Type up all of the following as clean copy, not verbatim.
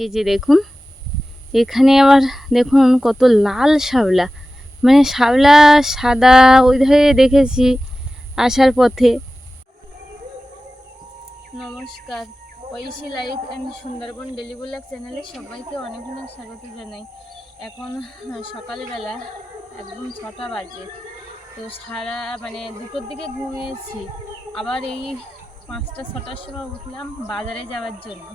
এই যে দেখুন, এখানে আবার দেখুন কত লাল শাপলা, মানে শাপলা সাদা ওই ধারে দেখেছি আসার পথে। নমস্কার, Aishi life and Sundarban daily blog চ্যানেলে সবাইকে অনেক অনেক স্বাগত জানাই। এখন সকালবেলা একদম 6টা বাজে। তো সারা মানে 2টোর দিকে ঘুমিয়েছি, আবার এই 5টা 6টার সময় উঠলাম বাজারে যাওয়ার জন্য।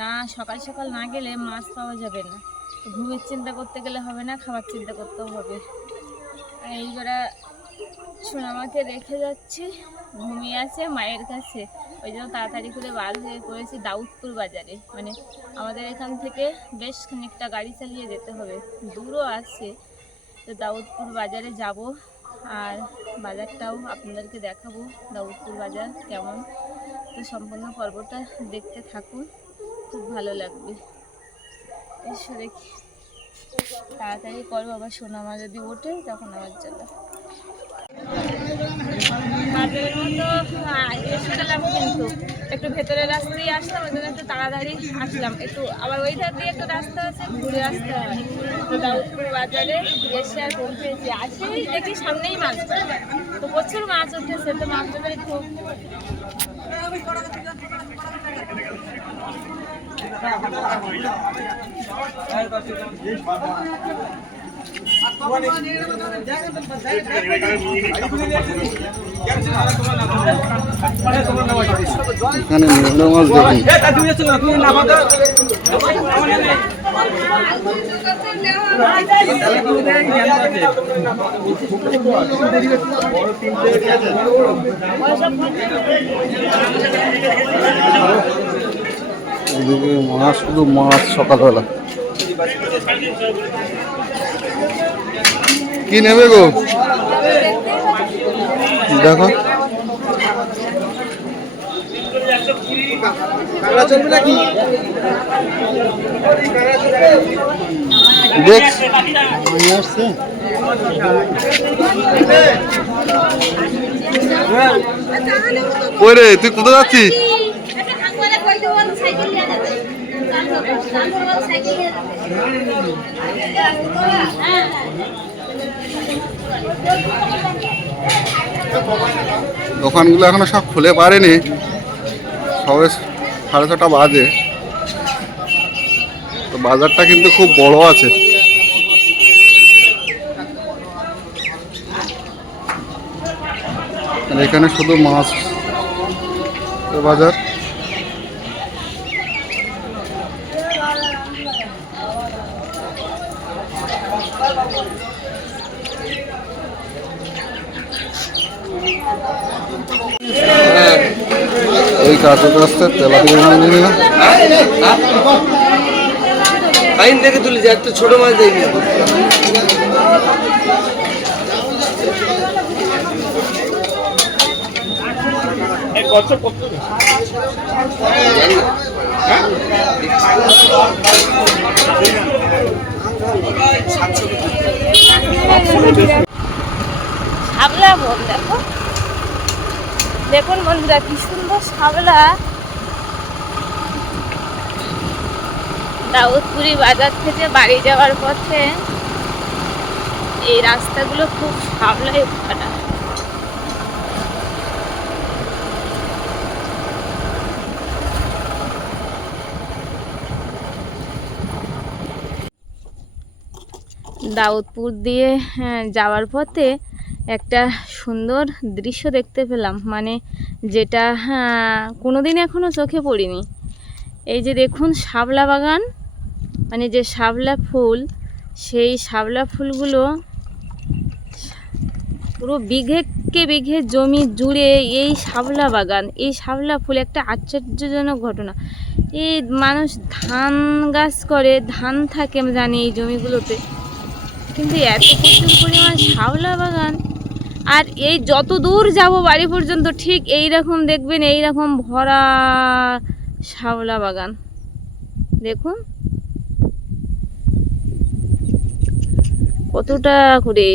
না সকাল সকাল না গেলে মাছ পাওয়া যাবে না, তো ঘুমের চিন্তা করতে গেলে হবে না, খাবার চিন্তা করতেও হবে। এইবারে সোনামাকে রেখে যাচ্ছি, ঘুমিয়ে আছে মায়ের কাছে। ওই জন্য তাড়াতাড়ি করে বার হয়ে পড়েছি দাউদপুর বাজারে। মানে আমাদের এখান থেকে বেশ খানিকটা গাড়ি চালিয়ে যেতে হবে, দূরও আছে। তো দাউদপুর বাজারে যাব, আর বাজারটাও আপনাদেরকে দেখাবো দাউদপুর বাজার কেমন। তো সম্পূর্ণ পর্বটা দেখতে থাকুন, খুব ভালো লাগবে। এসে দেখি, তাড়াতাড়ি করবো, আবার সোনামা যদি ওঠে তখন আবার যাবে। বাজারের মতো এসে গেলাম, কিন্তু একটু ভেতরের রাস্তায় আসলাম, ওই জন্য একটু তাড়াতাড়ি আসলাম। একটু আবার ওই ধার দিয়ে একটা রাস্তা আছে, ঘুরে আসতে হয়। তো দাউদপুর বাজারে এসে আর পৌঁছেছি, আসেই দেখি সামনেই মাছ বাজার। তো প্রচুর মাছ উঠেছে, তো মাছ বাজারে খুব এখানে মেঘনা মাছ দেখুন। এদিকে মাছ, শুধু মাছ সকালবেলা। কি নেবে গো দেখো, দেখ আসছে। ওই রে, তুই কোথায় যাচ্ছিস? দোকানগুলো এখনো সব খুলে পারেনি, সবে 6:30 বাজে। তো বাজারটা কিন্তু খুব বড় আছে। এখানে শুধু মাছ বাজার। এই কাকুর কাছে তেলাপিয়া মাছ নিয়ে নিলাম। লাইন থেকে তুলেছি, একটা ছোট মাছ দেখি। শাপলা বল, দেখো দেখুন বন্ধুরা কি সুন্দর শাপলা। দাউদপুরি বাজার থেকে বাড়ি যাওয়ার পথে এই রাস্তাগুলো খুব শাপলায় ভরা। দাউদপুর দিয়ে যাওয়ার পথে একটা সুন্দর দৃশ্য দেখতে পেলাম, মানে যেটা কোনোদিন এখনো চোখে পড়িনি। এই যে দেখুন শাপলা বাগান, মানে যে শাপলা ফুল, সেই শাপলা ফুলগুলো পুরো বিঘেকে বিঘে জমি জুড়ে এই শাপলা বাগান, এই শাপলা ফুল একটা আশ্চর্যজনক ঘটনা। এই মানুষ ধান গাছ করে, ধান থাকে আমি জানি এই জমিগুলোতে, কিন্তু এত প্রচুর পরিমাণ শাপলা বাগান। আর এই যত দূর যাব বাড়ি পর্যন্ত ঠিক এই রকম দেখবেন, এই রকম ভরা শাপলা বাগান। দেখুন কতটা করে।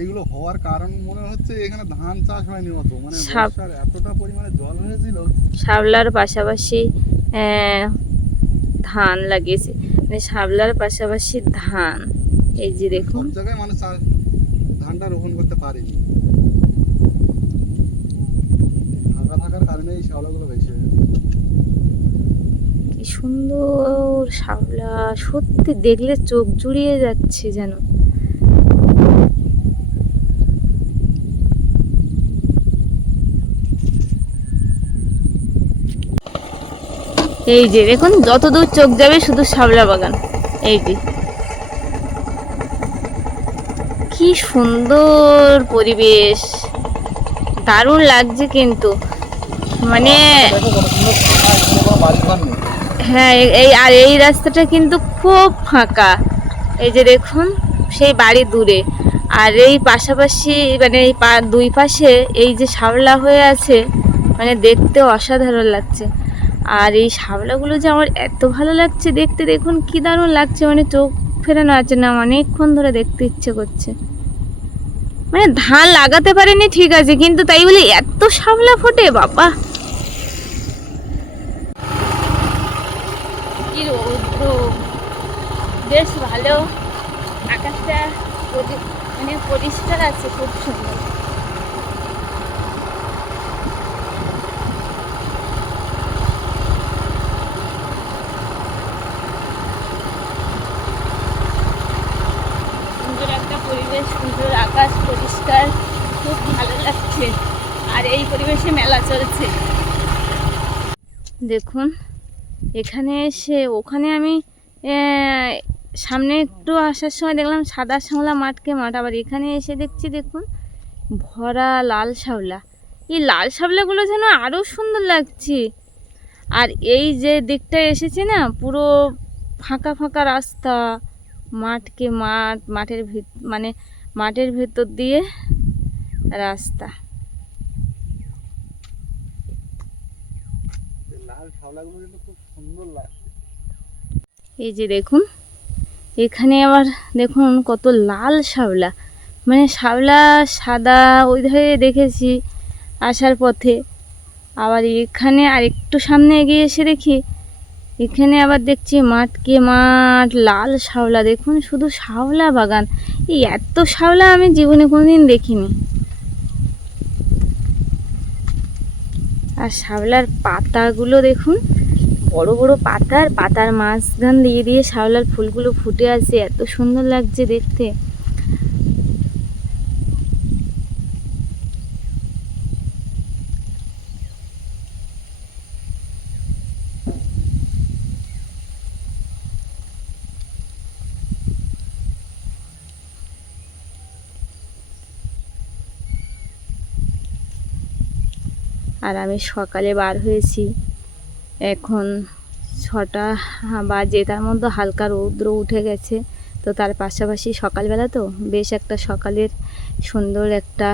এগুলো হওয়ার কারণ মনে হচ্ছে এখানে ধান চাষ হয়নি অত, মানে বর্ষার এতটা পরিমাণে জল হয়েছিল। শাপলার পাশাপাশি ধান লাগিয়েছে, মানে শাপলার পাশাপাশি ধান। এই যে দেখুন সব জায়গায় মানুষ ধানটা রোপণ করতে পারেনি, ফাঁকা থাকার কারণে এই শ্যাওলাগুলো বেশি হয়ে গেছে। কি সুন্দর শাপলা, সত্যি দেখলে চোখ জুড়িয়ে যাচ্ছে যেন। এই যে দেখুন যতদূর চোখ যাবে শুধু শাপলা বাগান। এই যে কি সুন্দর পরিবেশ, দারুণ লাগছে কিন্তু, মানে দেখো কত সুন্দর ফাঁকা, এখানে কোনো বাড়ি ঘর নেই। হ্যাঁ এই রাস্তাটা কিন্তু খুব ফাঁকা। এই যে দেখুন সেই বাড়ি দূরে, আর এই পাশাপাশি মানে এই দুই পাশে এই যে শাপলা হয়ে আছে, মানে দেখতে অসাধারণ লাগছে। আর এই শাপলাগুলো যে আমার এত ভালো লাগছে দেখতে, দেখুন কি দারুণ লাগছে, মানে চোখ ফেরানো আছে না, অনেকক্ষণ ধরে দেখতে ইচ্ছে করছে। মানে ধান লাগাতে পারেনি ঠিক আছে, কিন্তু তাই বলে এত শাপলা ফোটে বাবা। কি রৌদ্র, বেশ ভালো, আকাশটা মানে পরিষ্কার আছে, খুব সুন্দর। সুন্দর একটা পরিবেশ, সুন্দর আকাশ, পরিষ্কার, খুব ভালো লাগছে। আর এই পরিবেশে মেলা চলছে দেখুন। এখানে এসে ওখানে আমি সামনে একটু আসার সময় দেখলাম সাদা শ্যাওলা মাঠকে মাঠ, আবার এখানে এসে দেখছি দেখুন ভরা লাল শ্যাওলা। এই লাল শ্যাওলাগুলো যেন আরও সুন্দর লাগছে। আর এই যে দিকটা এসেছে না, পুরো ফাঁকা ফাঁকা রাস্তা, মাঠকে মাঠ, মানে মাঠের ভেতর দিয়ে রাস্তা। এই লাল শ্যাওলাগুলো কিন্তু খুব সুন্দর লাগছে। এই যে দেখুন এখানে আবার দেখুন কত লাল শ্যাওলা, মানে শ্যাওলা সাদা ওই ধারে দেখেছি আসার পথে, আবার এখানে আর একটু সামনে এগিয়ে এসে দেখি এখানে আবার দেখছি মাঠকে মাঠ, লাল শ্যাওলা। দেখুন শুধু শ্যাওলা বাগান, এই এত শ্যাওলা আমি জীবনে কোনোদিন দেখিনি। আর শ্যাওলার পাতাগুলো দেখুন, বড় বড় পাতার মাঝখান দিয়ে দিয়ে শ্যাওলার ফুলগুলো ফুটে আছে, এত সুন্দর লাগছে দেখতে। আর আমি সকালে বার হয়েছি, এখন 6টা বাজে, তার মধ্যে হালকা রৌদ্র উঠে গেছে। তো তার পাশাপাশি সকালবেলা তো বেশ একটা সকালের সুন্দর একটা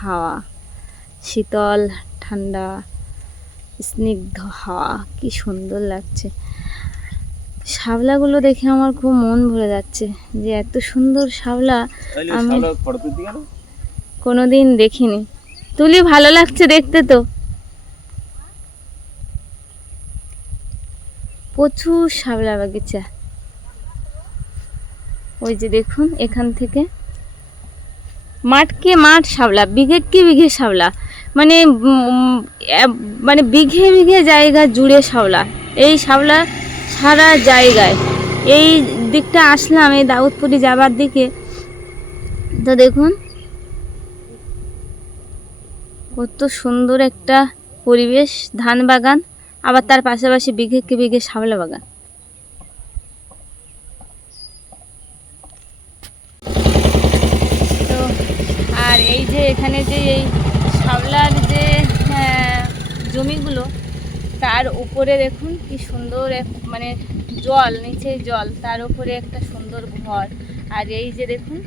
হাওয়া, শীতল ঠান্ডা স্নিগ্ধ হাওয়া, কি সুন্দর লাগছে। শাপলাগুলো দেখে আমার খুব মন ভরে যাচ্ছে, যে এত সুন্দর শাপলা আমি কোনোদিন দেখিনি। তুলি ভালো লাগছে দেখতে, তো প্রচুর শাপলা বাগিচা। ওই যে দেখুন এখান থেকে মাঠকে মাঠ শাপলা, বিঘে কি বিঘে শাপলা, মানে মানে বিঘে বিঘে জায়গা জুড়ে শাপলা। এই শাপলা সারা জায়গায়। এই দিকটা আসলাম এই দাউদপুরি যাবার দিকে, তো দেখুন কত সুন্দর একটা পরিবেশ, ধান বাগান, আবার তার পাশাপাশি বিঘে কি বিঘে শাপলা বাগান। তো আর এই যে এখানে যে এই শাপলার যে জমিগুলো, তার উপরে দেখুন কি সুন্দর মানে জল, নিচে জল, তার উপরে একটা সুন্দর ঘর। আর এই যে দেখুন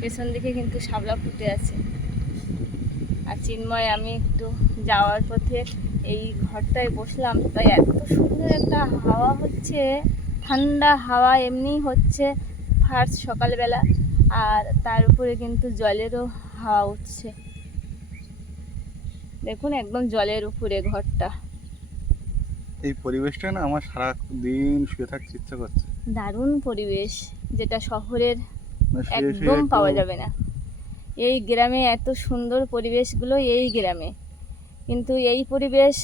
পেছন দিকে কিন্তু শাপলা ফুটে আছে। আর চিন্ময় আমি একটু যাওয়ার পথে এই ঘরটায় বসলাম, তাই এত সুন্দর একটা হাওয়া হচ্ছে, ঠান্ডা হাওয়া এমনি হচ্ছে ফার্স্ট সকালবেলা, আর তার উপরে কিন্তু জলেরও হাওয়া উঠছে। দেখুন একদম জলের উপরে ঘরটা। এই পরিবেশটা না আমার সারা দিন শুয়ে থাকতে ইচ্ছা করছে। দারুণ পরিবেশ, যেটা শহরের মানে শুয়ে শুয়ে একদম একটু পাওয়া যাবে না। এই গ্রামে এত সুন্দর পরিবেশগুলো এই গ্রামে, কিন্তু এই পরিবেশ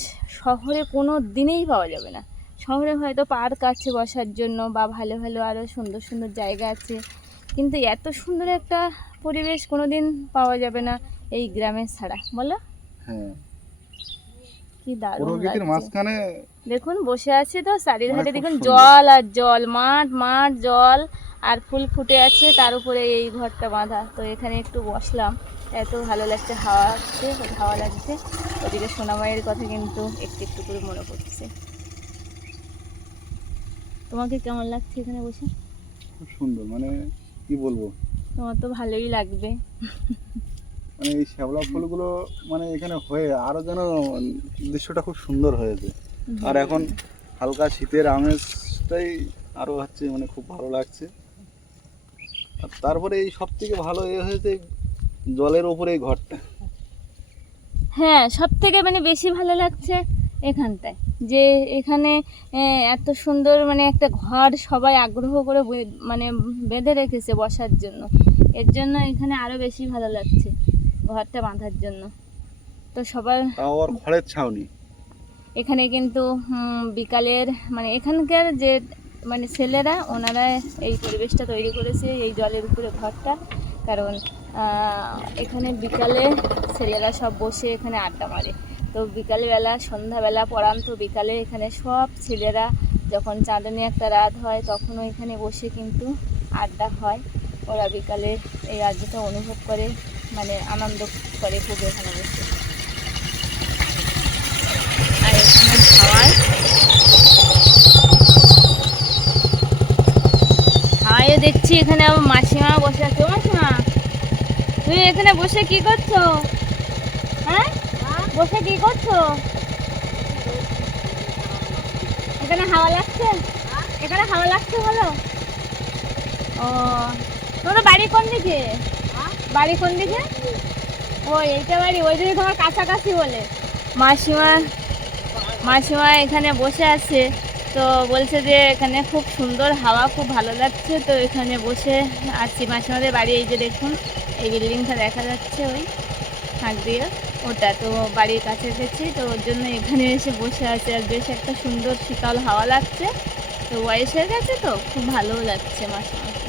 শহরে কোনো দিনেই পাওয়া যাবে না। শহরে হয়তো পার্ক আছে বসার জন্য বা ভালো ভালো আরও সুন্দর সুন্দর জায়গা আছে, কিন্তু এত সুন্দর একটা পরিবেশ কোনো দিন পাওয়া যাবে না এই গ্রামে ছাড়া, বলো? হ্যাঁ, কি পুরো দারুণ গেটের লাগছে। মাঝখানে দেখুন বসে আছে তো, চারিধারে মানে খুব দেখুন সুন্দর। জল আর জল, মাঠ মাঠ জল, আর ফুল ফুটে আছে, তার উপরে এই ঘরটা বাঁধা। তো এখানে একটু বসলাম, এত ভালো লাগছে, হাওয়া আসছে, হাওয়া লাগছে। ওদিকে সোনামায়ের কথা কিন্তু একটু একটু করে মনে পড়ছে। তোমাকে কেমন লাগছে এখানে বসে? খুব সুন্দর, মানে কি বলবো, তোমার তো ভালোই লাগবে। মানে এই শ্যাওলা ফুলগুলো মানে এখানে হয়ে আরো যেন দৃশ্যটা খুব সুন্দর হয়েছে। আর এখন হালকা শীতের আমেজটাই আরো হচ্ছে, মানে খুব ভালো লাগছে। আর তারপরে এই সব থেকে ভালো হয়েছে জলের ওপরে এই ঘরটা। হ্যাঁ, সব থেকে মানে বেশি ভালো লাগছে এখানটায়, যে এখানে এত সুন্দর মানে একটা ঘর সবাই আগ্রহ করে মানে বেঁধে রেখেছে বসার জন্য। এর জন্য এখানে আরো বেশি ভালো লাগছে ঘরটা বাঁধার জন্য। তো সবার তাও আবার খড়ের ছাউনি। এখানে কিন্তু বিকালের মানে এখানকার যে মানে ছেলেরা, ওনারা এই পরিবেশটা তৈরি করেছে এই জলের উপরে ঘরটা। কারণ এখানে বিকালে ছেলেরা সব বসে এখানে আড্ডা মারে। তো বিকালবেলা সন্ধ্যাবেলা পড়ান্ত বিকালে এখানে সব ছেলেরা, যখন চাঁদনি একটা রাত হয় তখনও এখানে বসে কিন্তু আড্ডা হয়। ওরা বিকালে এই আড্ডাটা অনুভব করে, মানে আনন্দ করে খুব এখানে বসে। আর এখানে হাওয়ায় দেখছি এখানে আমার মাসিমা বসে আছে। ও মাসিমা, তুমি এখানে বসে কি করছো? হ্যাঁ, বসে কি করছো? এখানে হাওয়া লাগছে? এখানে হাওয়া লাগছে বলো? ও, তোমার বাড়ি কোন দিকে? বাড়ি কোন দিকে? ও, এইটা বাড়ি, ওই দিকে তোমার কাছাকাছি বলে। মাসিমা এখানে বসে আছে, তো বলছে যে এখানে খুব সুন্দর হাওয়া, খুব ভালো লাগছে, তো এখানে বসে আছি। মাসিমাদের বাড়ি এই যে দেখুন, এই বিল্ডিংটা দেখা যাচ্ছে ওই ফাঁক দিয়ে, ওটা তো বাড়ির কাছে এসেছি, তো ওর জন্য এখানে এসে বসে আছে। আর বেশ একটা সুন্দর শীতল হাওয়া লাগছে, তো বয়স হয়ে গেছে তো খুব ভালোও লাগছে মাসিমাকে।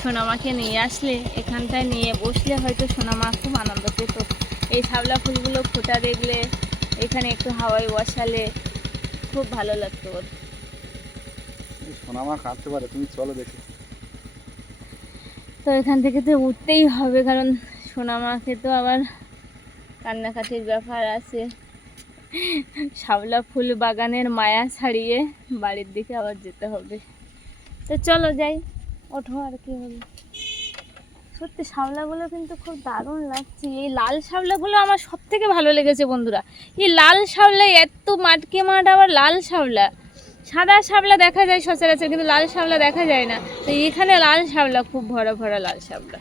সোনামাকে নিয়ে আসলে, এখানটায় নিয়ে বসলে হয়তো সোনামা খুব আনন্দ পেত। এই শাপলা ফুলগুলো ফোটা দেখলে, এখানে একটু হাওয়ায় বসালে খুব ভালো লাগতো ওর। সোনামা কাঁদতে পারে, তুমি চলো দেখি। তো এখান থেকে তো উঠতেই হবে, কারণ সোনামাকে তো আবার কান্নাকাটির ব্যাপার আছে। শাপলা ফুল বাগানের মায়া ছাড়িয়ে বাড়ির দিকে আবার যেতে হবে। তো চলো যাই, ওঠো, আর কি হলো। সত্যি শাপলাগুলো কিন্তু খুব দারুণ লাগছে। এই লাল শাপলাগুলো আমার সব থেকে ভালো লেগেছে বন্ধুরা। এই লাল শাপলা, এত মাটকে মাঠ, আবার লাল শাপলা। সাদা শাপলা দেখা যায় সচরাচর, কিন্তু লাল শাপলা দেখা যায় না। তো এখানে লাল শাপলা, খুব ভরা ভরা লাল শাপলা।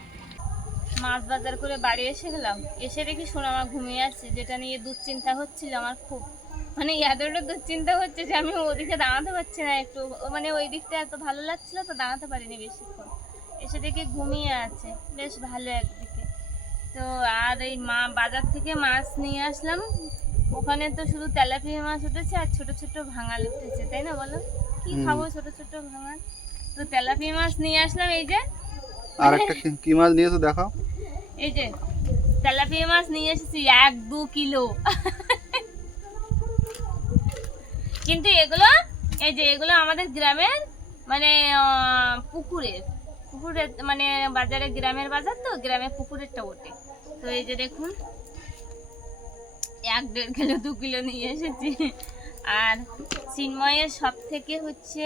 মাছ বাজার করে বাড়ি এসে গেলাম, এসে দেখি সোনামা ঘুমিয়ে আছে, যেটা নিয়ে দুশ্চিন্তা হচ্ছিল আমার খুব। মানে এতটা দুশ্চিন্তা হচ্ছে যে আমি ওদিকে দাঁড়াতে পারছি না একটু, মানে ওই দিকটা এত ভালো লাগছিল তো দাঁড়াতে পারিনি বেশিক্ষণ। এসে দেখি ঘুমিয়ে আছে, বেশ ভালো একদিকে। তো আর এই বাজার থেকে মাছ নিয়ে আসলাম, ওখানে তো শুধু তেলাপিয়া মাছ উঠেছে আর ছোট ছোট ভাঙাল উঠেছে, তাই না বলো? কি খাবো ছোট ছোট ভাঙাল? তো তেলাপিয়া মাছ নিয়ে আসলাম, এই যে। আর একটা কি মাছ নিয়েছো দেখাও। এই যে তেলাপিয়া মাছ নিয়ে এসেছি 1-2 কিলো। কিন্তু এগুলো, এই যে এগুলো আমাদের গ্রামের মানে পুকুরের মানে বাজারে, গ্রামের বাজার তো, গ্রামের পুকুরেরটা ওঠে। তো এই যে দেখুন 1-1.5 কিলো 2 কিলো নিয়ে এসেছি। আর চিন্ময়ের সব থেকে হচ্ছে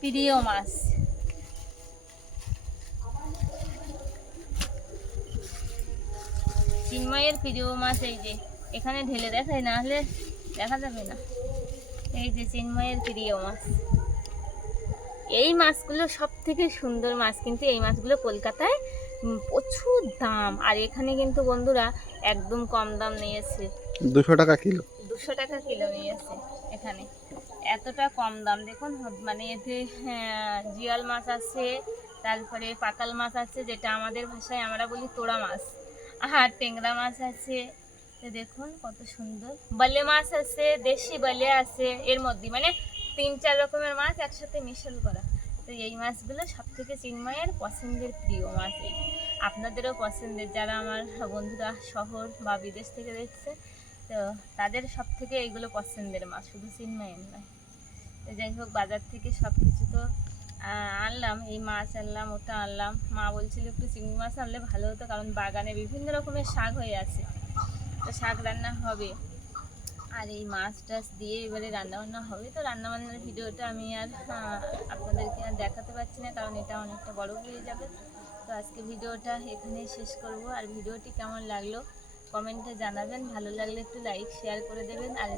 প্রিয় মাছ, চিন্ময়ের প্রিয় মাছ এই যে এখানে ঢেলে দেখাই, না হলে দেখা যাবে না। এই যে চিন্ময়ের প্রিয় মাছ, এই মাছগুলো সব থেকে সুন্দর মাছ, কিন্তু এই মাছগুলো কলকাতায় প্রচুর দাম। আর এখানে কিন্তু বন্ধুরা একদম কম দাম নিয়েছে, 200 টাকা কিলো। 200 টাকা কিলো নিয়েছে এখানে। এতটা কম দাম দেখুন। মানে এতে জিয়াল মাছ আছে, তারপরে পাকাল মাছ আছে, যেটা আমাদের ভাষায় আমরা বলি তোড়া মাছ, আর ট্যাংরা মাছ আছে। তো দেখুন কত সুন্দর। বলে মাছ আছে, দেশি বলে আছে, এর মধ্যে মানে 3-4 রকমের মাছ একসাথে মিশল করা। তো এই মাছগুলো সব থেকে চিন্ময়ের পছন্দের প্রিয় মাছ। আপনাদেরও পছন্দের, যারা আমার বন্ধুরা শহর বা বিদেশ থেকে দেখছে, তো তাদের সব থেকে এইগুলো পছন্দের মাছ, শুধু চিন্ময়ের নয়। তো যাই হোক, বাজার থেকে সব কিছু তো আনলাম, এই মাছ আনলাম, ওটা আনলাম। মা বলছিল একটু চিংড়ি মাছ আনলে ভালো হতো, কারণ বাগানে বিভিন্ন রকমের শাক হয়ে আছে, তো শাক রান্না হবে। আর এই মাছ টাছ দিয়ে এবারে রান্নাবান্না হবে। তো রান্নাবান্নার ভিডিওটা আমি আর আপনাদেরকে আর দেখাতে পারছি না, কারণ এটা অনেকটা বড় হয়ে যাবে। তো আজকে ভিডিওটা এখানেই শেষ করব। আর ভিডিওটি কেমন লাগলো কমেন্টে জানাবেন, ভালো লাগলে একটু লাইক শেয়ার করে দেবেন। আর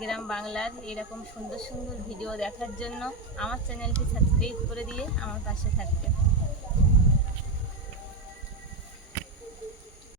গ্রাম বাংলার এরকম সুন্দর সুন্দর ভিডিও দেখার জন্য আমার চ্যানেলটি সাবস্ক্রাইব করে দিয়ে আমার পাশে থাকবেন।